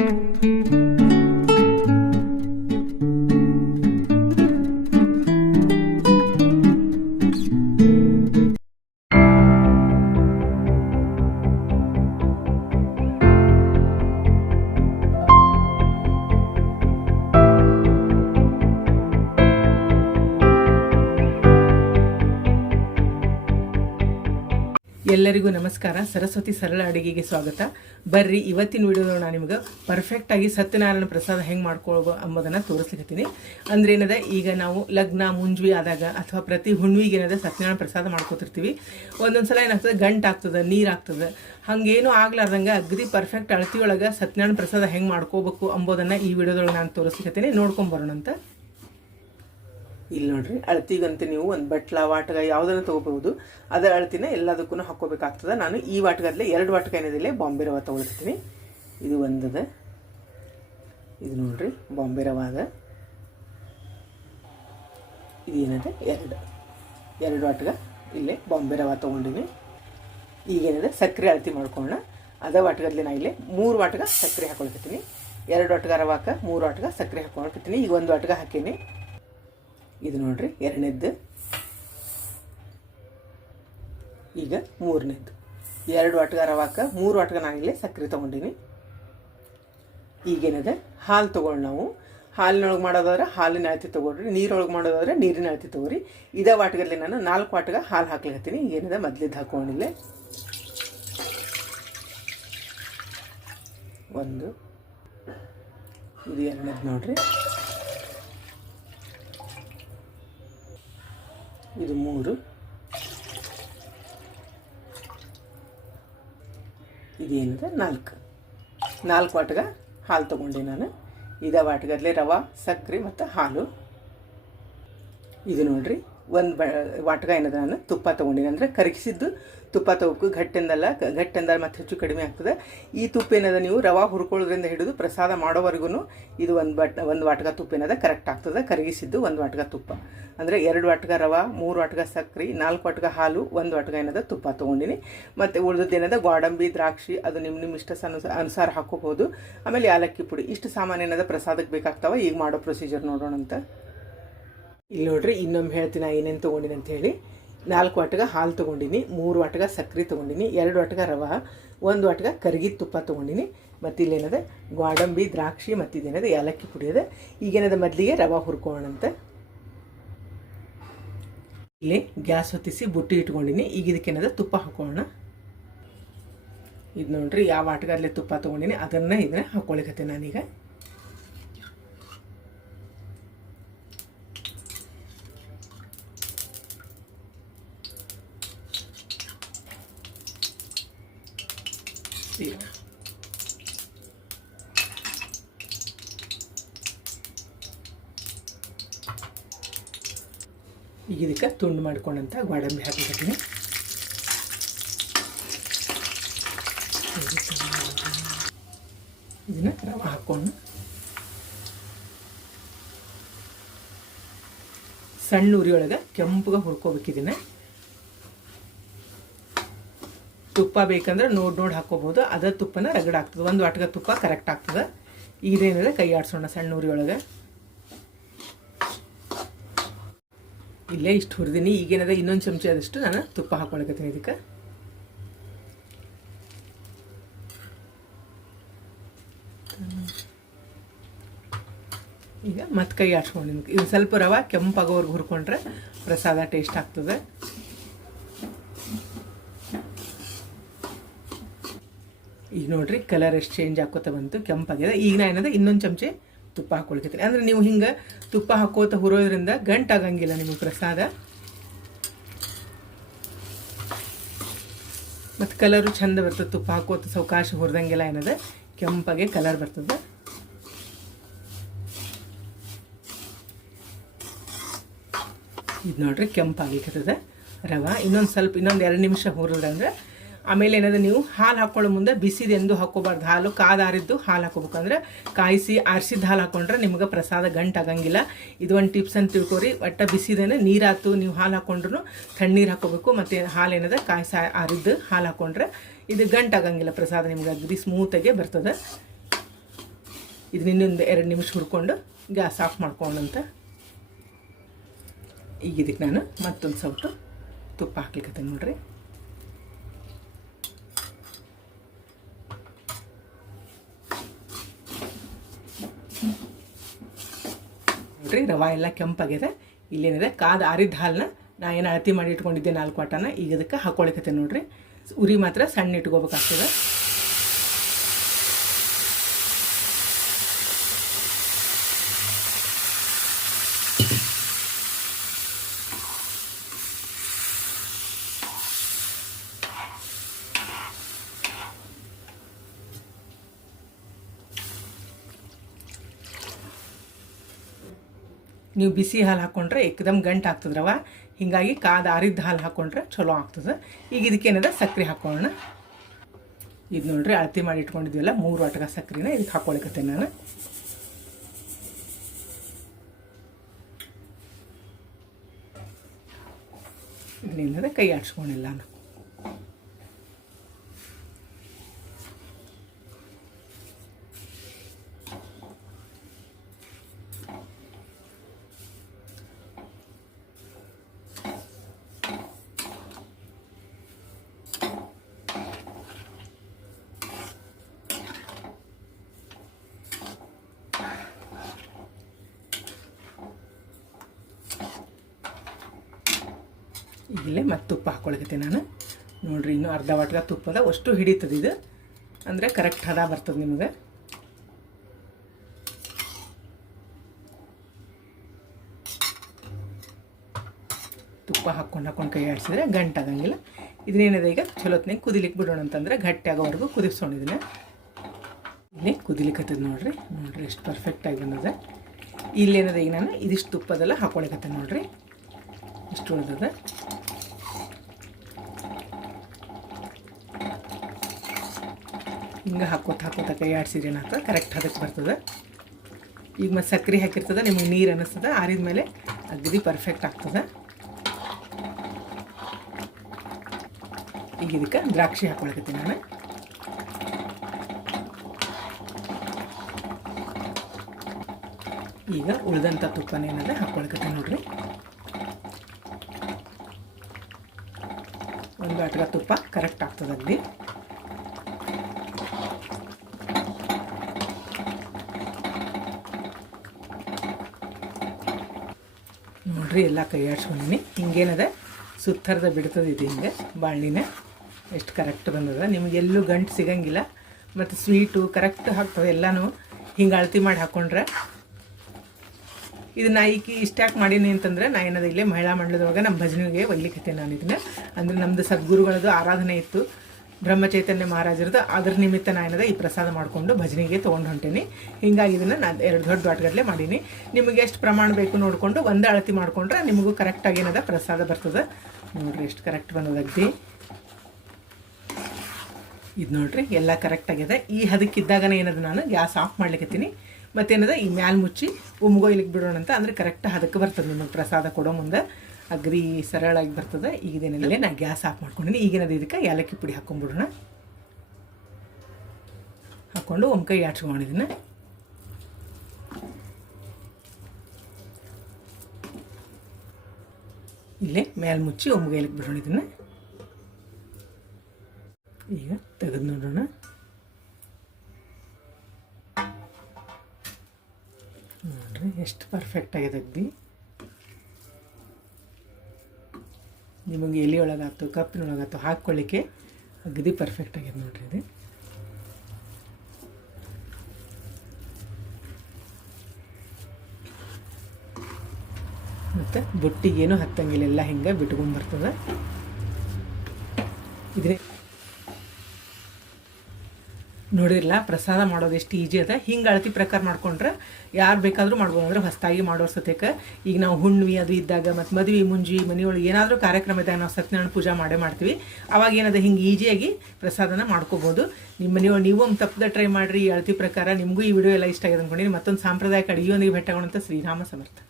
thank you ಎಲ್ಲರಿಗೂ ನಮಸ್ಕಾರ. ಸರಸ್ವತಿ ಸರಳ ಅಡುಗೆಗೆ ಸ್ವಾಗತ. ಬರ್ರಿ, ಇವತ್ತಿನ ವಿಡಿಯೋದಲ್ಲಿ ನಾನು ನಿಮ್ಗೆ ಪರ್ಫೆಕ್ಟಾಗಿ ಸತ್ಯನಾರಾಯಣ ಪ್ರಸಾದ ಹೆಂಗೆ ಮಾಡ್ಕೊಳ್ಬೋ ಅಂಬೋದನ್ನು ತೋರಿಸ್ಲಿಕ್ಕತ್ತೀನಿ ಅಂದ್ರೆ ಏನದ, ಈಗ ನಾವು ಲಗ್ನ, ಮುಂಜ್ವಿ ಆದಾಗ ಅಥವಾ ಪ್ರತಿ ಹುಣ್ವಿಗೆ ಏನದ ಸತ್ಯನಾರಾಯಣ ಪ್ರಸಾದ ಮಾಡ್ಕೋತಿರ್ತೀವಿ. ಒಂದೊಂದು ಸಲ ಏನಾಗ್ತದೆ, ಗಂಟು ಆಗ್ತದೆ, ನೀರು ಆಗ್ತದೆ. ಹಾಗೇನು ಆಗ್ಲಾರ್ದಂಗೆ ಅಗ್ದಿ ಪರ್ಫೆಕ್ಟ್ ಅಳತಿಯೊಳಗೆ ಸತ್ಯನಾರಾಯಣ ಪ್ರಸಾದ ಹೆಂಗೆ ಮಾಡ್ಕೋಬೇಕು ಅಂಬೋದನ್ನು ಈ ವಿಡಿಯೋದೊಳಗೆ ನಾನು ತೋರಿಸ್ಲಿಕ್ಕತ್ತೀನಿ ನೋಡ್ಕೊಂಬರೋಣ ಅಂತ ಇಲ್ಲಿ ನೋಡ್ರಿ, ಅಳತಿಗಂತ ನೀವು ಒಂದು ಬಟ್ಲ, ವಾಟಗ ಯಾವುದನ್ನು ತಗೋಬಹುದು. ಅದರ ಅಳತಿನ ಎಲ್ಲದಕ್ಕೂ ಹಾಕ್ಕೋಬೇಕಾಗ್ತದೆ. ನಾನು ಈ ವಾಟಗದಲ್ಲೇ ಎರಡು ವಾಟಕ ಏನಿದಿಲ್ಲ ಬಾಂಬೆ ರವ ತೊಗೊಳ್ತೀನಿ ಇದು ಒಂದದ. ಇದು ನೋಡ್ರಿ, ಬಾಂಬೆ ರವ ಅದ ಇದೇನದ ಎರಡು. ಎರಡು ವಾಟಗ ಇಲ್ಲೇ ಬಾಂಬೆ ರವ ಈಗ ಈಗೇನಿದೆ ಸಕ್ಕರೆ ಅಳತಿ ಮಾಡ್ಕೊಳ್ಳೋಣ ಅದ ವಾಟಗದಲ್ಲಿ ನಾ ಇಲ್ಲೇ ಮೂರು ವಾಟಗ ಸಕ್ಕರೆ ಹಾಕೊಳ್ಕತ್ತೀನಿ ಎರಡು ವಾಟಗ ರವಾಕ, ಮೂರು ವಾಟಗ ಸಕ್ಕರೆ ಹಾಕೊಳ್ಕತ್ತೀನಿ ಈಗ ಒಂದು ವಾಟಗ ಹಾಕೀನಿ. ಇದು ನೋಡ್ರಿ, ಎರಡನೇದ್ದು. ಈಗ ಮೂರನೇದ್ದು. ಎರಡು ವಾಟಗ ಮೂರು ವಾಟಗ ನಾನಿಲ್ಲಿ ಸಕ್ಕರೆ ತೊಗೊಂಡಿನಿ. ಈಗೇನದ? ಹಾಲು ತೊಗೊಂಡು ನಾವು. ಹಾಲಿನೊಳಗೆ ಮಾಡೋದಾದ್ರೆ ಹಾಲಿನ ಅಳತಿ ತೊಗೊಳ್ರಿ, ನೀರೊಳಗೆ ಮಾಡೋದಾದ್ರೆ ನೀರಿನ ಅಳತಿ ತೊಗೊರಿ. ಇದೇ ವಾಟಗಲ್ಲಿ ನಾನು ನಾಲ್ಕು ವಾಟಗ ಹಾಲು ಹಾಕ್ಲಿಕತ್ತೀನಿ. ಏನಿದೆ ಮೊದ್ಲಿದ್ದು ಹಾಕೊಂಡಿಲ್ಲ ಒಂದು. ಇದು ಎರಡನೇದು ನೋಡ್ರಿ. ಇದು ಮೂರು. ಇದೇನಿದೆ ನಾಲ್ಕು. ನಾಲ್ಕು ವಾಟ್ಗ ಹಾಲು ತೊಗೊಂಡೆ ನಾನು. ಇದೇ ವಾಟ್ಗದಲ್ಲೇ ರವೆ, ಸಕ್ಕರೆ ಮತ್ತು ಹಾಲು. ಇದು ನೋಡ್ರಿ. ಒಂದು ಬ ವಾಟ್ಗ ಏನದ ನಾನು? ತುಪ್ಪ ತೊಗೊಂಡಿನಿ. ಅಂದರೆ ಕರಗಿಸಿದ್ದು ತುಪ್ಪ ತೊಗೋಕು ಘಟ್ಟೆಂದಲ್ಲ ಗಟ್ಟೆಂದ ಮತ್ತು ಹೆಚ್ಚು ಕಡಿಮೆ ಆಗ್ತದೆ. ಈ ತುಪ್ಪ ಏನದ ನೀವು ರವಾ ಹುರ್ಕೊಳ್ಳೋದ್ರಿಂದ ಹಿಡಿದು ಪ್ರಸಾದ ಮಾಡೋವರೆಗೂ ಇದು ಒಂದು ಬಟ್ ಒಂದು ವಾಟ್ಗ ತುಪ್ಪ ಏನದ ಕರೆಕ್ಟ್ ಆಗ್ತದೆ. ಕರಗಿಸಿದ್ದು ಒಂದು ವಾಟ್ಗ ತುಪ್ಪ. ಅಂದರೆ ಎರಡು ವಾಟ್ಗ ರವಾ, ಮೂರು ವಾಟ್ಗ ಸಕ್ಕರೆ ನಾಲ್ಕು ವಾಟ್ಗ ಹಾಲು, ಒಂದು ವಾಟ್ಗ ಏನದ ತುಪ್ಪ ತೊಗೊಂಡಿನಿ. ಮತ್ತು ಉಳಿದದ್ದು ಏನದ ಗೋಡಂಬಿ, ದ್ರಾಕ್ಷಿ, ಅದು ನಿಮ್ಮ ನಿಮ್ಮ ಇಷ್ಟ ಅನುಸಾರ ಅನುಸಾರ ಹಾಕೋಬೋದು ಆಮೇಲೆ ಯಾಲಕ್ಕಿ ಪುಡಿ. ಇಷ್ಟು ಸಾಮಾನು ಏನದ ಪ್ರಸಾದಕ್ಕೆ ಬೇಕಾಗ್ತಾವ? ಈಗ ಮಾಡೋ ಪ್ರೊಸೀಜರ್ ನೋಡೋಣ ಅಂತ ಇಲ್ಲಿ ನೋಡ್ರಿ, ಇನ್ನೊಮ್ಮೆ ಹೇಳ್ತೀನಿ ನಾ ಏನೇನು ತೊಗೊಂಡಿನಿ ಅಂತ ಹೇಳಿ. ನಾಲ್ಕು ವಾಟಗ ಹಾಲು ತೊಗೊಂಡಿನಿ, ಮೂರು ವಾಟಗ ಸಕ್ಕರೆ ತೊಗೊಂಡಿನಿ, ಎರಡು ವಾಟಗ ರವ, ಒಂದು ವಾಟಗ ಕರಿಗಿದ ತುಪ್ಪ ತೊಗೊಂಡಿನಿ ಮತ್ತು ಇಲ್ಲೇನದ ಗ್ವಾಡಂಬಿ ದ್ರಾಕ್ಷಿ ಮತ್ತು ಇದೇನದ ಏಲಕ್ಕಿ ಪುಡಿ ಅದ. ಈಗೇನದ ಮೊದಲಿಗೆ ರವೆ ಅಂತ ಇಲ್ಲಿ ಗ್ಯಾಸ್ ಹೊತ್ತಿಸಿ ಬುಟ್ಟಿ ಇಟ್ಕೊಂಡಿನಿ, ಈಗ ಇದಕ್ಕೇನದ ತುಪ್ಪ ಹಾಕೋಣ. ಇದು ನೋಡ್ರಿ, ಯಾವ ವಾಟಗಲ್ಲೇ ತುಪ್ಪ ತೊಗೊಂಡಿನಿ, ಅದನ್ನು ಇದನ್ನ ಹಾಕ್ಕೊಳಿಕತ್ತೆ ನಾನೀಗ. ಈಗ ಇದಕ್ಕೆ ತುಂಡು ಮಾಡ್ಕೊಂಡಂತ ಗೋಡಂಬಿ ಹಾಕಿಬಿಡ್ತೀನಿ. ಇದನ್ನ ರವೆ ಹಾಕ್ಕೊಂಡು ಸಣ್ಣ ಉರಿಯೊಳಗೆ ಕೆಂಪಗೆ ಹುರ್ಕೋಬೇಕು ತುಪ್ಪ ಬೇಕಂದ್ರೆ ನೋಡಿ ನೋಡಿ ಹಾಕೋಬಹುದು. ಅದ ತುಪ್ಪನ ರಗಡ ಆಗ್ತದೆ. ಒಂದು ಆಟಗ ತುಪ್ಪ ಕರೆಕ್ಟ್ ಆಗ್ತದೆ. ಇದೇನಿದೆ ಕೈ ಆಡ್ಸೋಣ ಸಣ್ಣ ಉರಿಯೊಳಗೆ ಇಲ್ಲೇ ಇಷ್ಟು ಹುರಿದೀನಿ. ಈಗೇನದ ಇನ್ನೊಂದು ಚಮಚ ಆದಷ್ಟು ನಾನು ತುಪ್ಪ ಹಾಕೊಳಕತ್ತೀನಿ ಇದಕ್ಕೆ. ಈಗ ಮತ್ತೆ ಕೈ ಆಡ್ಸ್ಕೊಂಡು ಇದು ಸ್ವಲ್ಪ ರವೆ ಕೆಂಪಾಗೋವರೆಗೆ ಹುರ್ಕೊಂಡ್ರೆ ಪ್ರಸಾದ ಟೇಸ್ಟ್ ಆಗ್ತದೆ. ಈಗ ನೋಡ್ರಿ ಕಲರ್ ಎಷ್ಟು ಚೇಂಜ್ ಹಾಕೋತ ಬಂತು, ಕೆಂಪಾಗಿದೆ. ಈಗ ನಾ ಏನದ, ಇನ್ನೊಂದು ಚಮಚೆ ತುಪ್ಪ ಹಾಕೊಳ್ಕತ್ತೀನಿ ಅಂದ್ರೆ ನೀವು ಹಿಂಗೆ ತುಪ್ಪ ಹಾಕೋತ ಹುರೋದ್ರಿಂದ ಗಂಟಾಗಂಗಿಲ್ಲ ನಿಮಗೆ ಪ್ರಸಾದ. ಮತ್ತು ಕಲರು ಚಂದ ಬರ್ತದೆ, ತುಪ್ಪ ಹಾಕೋತ ಸೌಕಾಶ ಹುರಿದಂಗೆಲ್ಲ ಏನದ, ಕೆಂಪಾಗೆ ಕಲರ್ ಬರ್ತದೆ. ಇದು ನೋಡ್ರಿ ಕೆಂಪಾಗಿರ್ತದೆ. ರವೆ, ಇನ್ನೊಂದು ಸ್ವಲ್ಪ, ಇನ್ನೊಂದು ಎರಡು ನಿಮಿಷ ಹುರಿದ್ರಂದ್ರೆ ಆಮೇಲೆ ಏನಾದ್ರೆ ನೀವು ಹಾಲು ಹಾಕೊಳ್ಳೋ ಮುಂದೆ ಬಿಸಿದು ಎಂದು ಹಾಕೋಬಾರ್ದು. ಹಾಲು ಕಾದಾರಿದ್ದು ಹಾಲು ಹಾಕೋಬೇಕಂದ್ರೆ ಕಾಯಿಸಿ, ಆರಿಸಿದ ಹಾಲು ಹಾಕೊಂಡ್ರೆ ನಿಮ್ಗೆ ಪ್ರಸಾದ ಗಂಟಾಗಂಗಿಲ್ಲ ಇದು ಒಂದು ಟಿಪ್ಸ್ ಅಂತ ತಿಳ್ಕೊರಿ. ಒಟ್ಟ ಬಿಸಿದೇನೆ ನೀರಾತು ನೀವು ಹಾಲು ಹಾಕೊಂಡ್ರು ತಣ್ಣೀರು ಹಾಕೋಬೇಕು. ಮತ್ತು ಹಾಲು ಏನದ? ಕಾಯಿಸಿ, ಆರಿದ್ದು ಹಾಲು ಹಾಕೊಂಡ್ರೆ ಇದು ಗಂಟಾಗಂಗಿಲ್ಲ ಪ್ರಸಾದ ನಿಮ್ಗೆ. ಅಗ್ದಿ ಸ್ಮೂತಾಗೆ ಬರ್ತದೆ. ಇದು ಇನ್ನೊಂದು ಎರಡು ನಿಮಿಷ ಹುರ್ಕೊಂಡು ಗ್ಯಾಸ್ ಆಫ್ ಮಾಡ್ಕೊಂಡಂತ ಈಗ ಇದಕ್ಕೆ ನಾನು ಮತ್ತೊಂದು ಸೌಟು ತುಪ್ಪ ಹಾಕ್ಲಿಕ್ಕೆ ನೋಡ್ರಿ. ನೋಡ್ರಿ ರವೆ ಎಲ್ಲ ಕೆಂಪಾಗಿದೆ. ಇಲ್ಲೇನಿದೆ, ಕಾದ ಆರಿದ ಹಾಲನ್ನ ನಾ ಏನು ಅಳತಿ ಮಾಡಿ ಇಟ್ಕೊಂಡಿದ್ದೆ ನಾಲ್ಕು ಆಟನ ಈಗ ಅದಕ್ಕೆ ಹಾಕೊಳಿಕತ್ತೆ ನೋಡ್ರಿ. ಉರಿ ಮಾತ್ರ ಸಣ್ಣ ಇಟ್ಕೋಬೇಕಾಗ್ತದೆ. ನೀವು ಬಿಸಿ ಹಾಲು ಹಾಕ್ಕೊಂಡ್ರೆ ಏಕದಮ್ ಗಂಟು ಆಗ್ತದ್ರವ ಹೀಗಾಗಿ ಕಾದ ಆರಿದ್ದ ಹಾಲು ಹಾಕ್ಕೊಂಡ್ರೆ ಚಲೋ ಆಗ್ತದೆ. ಈಗ ಇದಕ್ಕೇನದ ಸಕ್ಕರೆ ಹಾಕೊಳ್ಳೋಣ ಇದು ನೋಡ್ರಿ ಅಳತಿ ಮಾಡಿ ಇಟ್ಕೊಂಡಿದ್ವಲ್ಲ, ಮೂರು ಆಟಗ ಸಕ್ಕರೆನ ಇದಕ್ಕೆ ಹಾಕೊಳಿಕತ್ತೆ ನಾನು. ಇದನ್ನೇನದ ಕೈ ಆಡ್ಸ್ಕೊಂಡಿಲ್ಲ ನಾನು. ಇಲ್ಲೇ ಮತ್ತು ತುಪ್ಪ ಹಾಕೊಳಕತ್ತೆ ನಾನು. ನೋಡ್ರಿ ಇನ್ನೂ ಅರ್ಧ ವಾಟ್ಗ ತುಪ್ಪದ ಅಷ್ಟು ಹಿಡಿತದೆ ಇದು. ಅಂದರೆ ಕರೆಕ್ಟ್ ಹದ ಬರ್ತದೆ ನಿಮಗೆ. ತುಪ್ಪ ಹಾಕ್ಕೊಂಡು ಹಾಕ್ಕೊಂಡು ಕೈ ಆಡಿಸಿದ್ರೆ ಗಂಟಾಗಂಗಿಲ್ಲ ಇದನ್ನೇನಿದೆ ಈಗ? ಚಲೋತ್ನಾಗ ಕುದಿಲಿಕ್ಕೆ ಬಿಡೋಣ ಅಂತಂದ್ರೆ ಗಟ್ಟಿ ಆಗೋವರೆಗೂ ಕುದಿಸೋಣಿದನ್ನ ಇಲ್ಲಿ ಕುದಿಲಿಕ್ಕತ್ತದ ನೋಡ್ರಿ. ನೋಡ್ರಿ ಎಷ್ಟು ಪರ್ಫೆಕ್ಟಾಗಿ ಬಂದದ. ಇಲ್ಲೇನದ ಈಗ ನಾನು? ಇದಿಷ್ಟು ತುಪ್ಪದೆಲ್ಲ ಹಾಕೊಳಕತ್ತೆ ನೋಡ್ರಿ. ಇಷ್ಟು ಉಳ್ದದ. ಹಿಂಗೆ ಹಾಕೋತ ಹಾಕೋತ ಕೈ ಆಡ್ಸಿರಿ ಏನಾಗ್ತದೆ ಕರೆಕ್ಟ್ ಅದಕ್ಕೆ ಬರ್ತದೆ. ಈಗ ಮತ್ತು ಸಕ್ಕರೆ ಹಾಕಿರ್ತದೆ, ನಿಮಗೆ ನೀರು ಅನ್ನಿಸ್ತದೆ ಆರಿದ ಮೇಲೆ ಅಗದಿ ಪರ್ಫೆಕ್ಟ್ ಆಗ್ತದೆ. ಈಗ ಇದಕ್ಕೆ ದ್ರಾಕ್ಷಿ ಹಾಕೊಳಕತ್ತೀನಿ ನಾನು. ಈಗ ಉಳಿದಂಥ ತುಪ್ಪನೇನದ ಹಾಕೊಳಕತ್ತೀನಿ ನೋಡ್ರಿ. ಒಂದು ಅಟ್ಗ ತುಪ್ಪ ಕರೆಕ್ಟ್ ಆಗ್ತದೆ ಅಲ್ಲಿ ನೋಡ್ರಿ ಎಲ್ಲ ಕೈ ಆಡ್ಸ್ಕೊಂಡಿನಿ ಹಿಂಗೇನದ? ಸುತ್ತರ್ದ ಬಿಡ್ತದೆ ಇದು ಹಿಂಗೆ ಬಾಳ್ನಿನ ಎಷ್ಟು ಕರೆಕ್ಟ್ ಬಂದದ. ನಿಮ್ಗೆ ಎಲ್ಲೂ ಗಂಟು ಸಿಗಂಗಿಲ್ಲ. ಮತ್ತು ಸ್ವೀಟು ಕರೆಕ್ಟ್ ಹಾಕ್ತದೆ ಎಲ್ಲನೂ. ಹಿಂಗೆ ಅಳತಿ ಮಾಡಿ ಹಾಕ್ಕೊಂಡ್ರೆ ಇದನ್ನ ಇಷ್ಟು ಯಾಕೆ ಮಾಡೀನಿ ಅಂತಂದ್ರೆ, ನಾ ಏನದ ಇಲ್ಲೇ ಮಹಿಳಾ ಮಂಡಲದೊಳಗೆ ನಮ್ಮ ಭಜನೆಗೆ ಒಯ್ಲಿಕ್ಕೆ ನಾನು ಇದನ್ನ ಅಂದ್ರೆ ನಮ್ಮದು ಸದ್ಗುರುಗಳದು ಆರಾಧನೆ ಇತ್ತು. ಬ್ರಹ್ಮಚೈತನ್ಯ ಮಹಾರಾಜರದ್ದು ಅದ್ರ ನಿಮಿತ್ತ ಏನದ ಈ ಪ್ರಸಾದ ಮಾಡಿಕೊಂಡು ಭಜನೆಗೆ ತೊಗೊಂಡು ಹೊಂಟೀನಿ. ಹಿಂಗಾಗಿ ಇದನ್ನು ನಾನು ಎರಡು ದೊಡ್ಡ ಬಾಟ್ಗಟ್ಟಲೆ ಮಾಡೀನಿ. ನಿಮಗೆ ಎಷ್ಟು ಪ್ರಮಾಣ ಬೇಕು ನೋಡಿಕೊಂಡು ಒಂದೇ ಅಳತಿ ಮಾಡಿಕೊಂಡ್ರೆ ನಿಮಗೂ ಕರೆಕ್ಟಾಗಿ ಏನದ ಪ್ರಸಾದ ಬರ್ತದೆ. ನೋಡ್ರಿ ಎಷ್ಟು ಕರೆಕ್ಟ್ ಬಂದದಗ್ದಿ ಇದು ನೋಡ್ರಿ ಎಲ್ಲ ಕರೆಕ್ಟ್ ಆಗಿದೆ ಈ ಹದಕ್ಕಿದ್ದಾಗನೇ ಏನದು ನಾನು ಗ್ಯಾಸ್ ಆಫ್ ಮಾಡ್ಲಿಕ್ಕತ್ತೀನಿ ಮತ್ತೇನದ ಈ ಮ್ಯಾಲ್ ಮುಚ್ಚಿ ಉಮ್ಗೋಯ್ಲಿಕ್ಕೆ ಬಿಡೋಣ ಅಂತ ಅಂದ್ರೆ ಕರೆಕ್ಟ್ ಹದಕ್ಕೆ ಬರ್ತದೆ ನಿಮಗೆ ಪ್ರಸಾದ ಕೊಡೋ ಮುಂದೆ. ಅಗ್ರಿ ಸರಳಾಗಿ ಬರ್ತದೆ. ಈಗದೇನಿಲ್ಲ ನಾ ಗ್ಯಾಸ್ ಆಫ್ ಮಾಡ್ಕೊಂಡಿನಿ. ಈಗೇನದು ಇದಕ್ಕೆ ಏಲಕ್ಕಿ ಪುಡಿ ಹಾಕೊಂಡ್ಬಿಡೋಣ ಹಾಕ್ಕೊಂಡು ಒಂದು ಕೈ ಆಡ್ಸ್ಕೊಂಡಿದ್ದೀನಿ ಇಲ್ಲೇ ಮೇಲೆ ಮುಚ್ಚಿ ಒಮ್ಗೈಲಿಕ್ಕೆ ಬಿಡೋಣ ಇದನ್ನು ಈಗ ತೆಗೆದು ನೋಡೋಣ. ನೋಡ್ರಿ, ಎಷ್ಟು ಪರ್ಫೆಕ್ಟ್ ಆಗಿದೆ ಅಗ್ದಿ ನಿಮಗೆ ಎಲೆ ಒಳಗಾಯ್ತು ಕಪ್ಪಿನೊಳಗಾಯ್ತು ಹಾಕ್ಕೊಳ್ಳಿಕ್ಕೆ ಅಗದಿ ಪರ್ಫೆಕ್ಟ್ ಆಗಿದೆ ನೋಡ್ರಿ ಇದು. ಮತ್ತು ಬುಟ್ಟಿಗೇನು ಹತ್ತಂಗಿಲ್ಲ, ಎಲ್ಲ ಹಿಂಗೆ ಬಿಟ್ಕೊಂಡು ಬರ್ತದೆ. ಇದ್ರೆ ನೋಡಿರಲ್ಲ ಪ್ರಸಾದ ಮಾಡೋದು ಎಷ್ಟು ಈಜಿ ಅದ. ಹಿಂಗೆ ಅಳತಿ ಪ್ರಕಾರ ಮಾಡ್ಕೊಂಡ್ರೆ ಯಾರು ಬೇಕಾದರೂ ಮಾಡ್ಬೋದು. ಅಂದ್ರೆ ಹೊಸದಾಗಿ ಮಾಡೋರು ಸತ್ಯಕ್ಕೆ. ಈಗ ನಾವು ಹುಣ್ಣಿಮೆ ಅದು ಇದ್ದಾಗ ಮತ್ತು ಮದುವೆ ಮುಂಜಿ, ಮನೆಯೊಳಗೆ ಏನಾದರೂ ಕಾರ್ಯಕ್ರಮ ಇದ್ದಾಗ ನಾವು ಸತ್ಯನಾರಾಯಣ ಪೂಜೆ ಮಾಡೇ ಮಾಡ್ತೀವಿ. ಅವಾಗ ಏನದ ಹಿಂಗೆ ಈಜಿಯಾಗಿ ಪ್ರಸಾದನ ಮಾಡ್ಕೋಬೋದು. ನಿಮ್ಮ ಮನೆಯೊಳಗೆ ನೀವು ಒಂದು ತಪ್ಪದ ಟ್ರೈ ಮಾಡಿರಿ ಈ ಅಳತಿ ಪ್ರಕಾರ. ನಿಮಗೂ ಈ ವಿಡಿಯೋ ಎಲ್ಲ ಇಷ್ಟ ಆಗಿದೆ ಅಂದ್ಕೊಂಡಿರಿ ಮತ್ತೊಂದು ಸಾಂಪ್ರದಾಯಿಕ ಅಡುಗೆಯೊಂದಿಗೆ ಭೇಟಗೊಂಡಂಥ ಶ್ರೀರಾಮ ಸಮರ್ಥ.